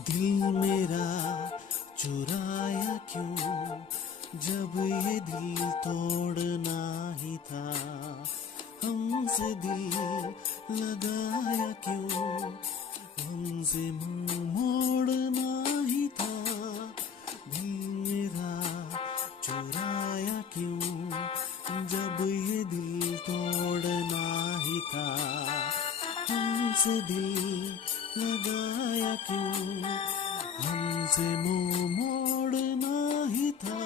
दिल मेरा चुराया क्यों, जब ये दिल तोड़ना ही था। हमसे दिल लगाया क्यों, हमसे मुंह मोड़ना ही था। दिल मेरा चुराया क्यों, जब ये दिल तोड़ना ही था। हमसे दिल लगाया क्यों, हमसे मुंह मोड़ना ही था।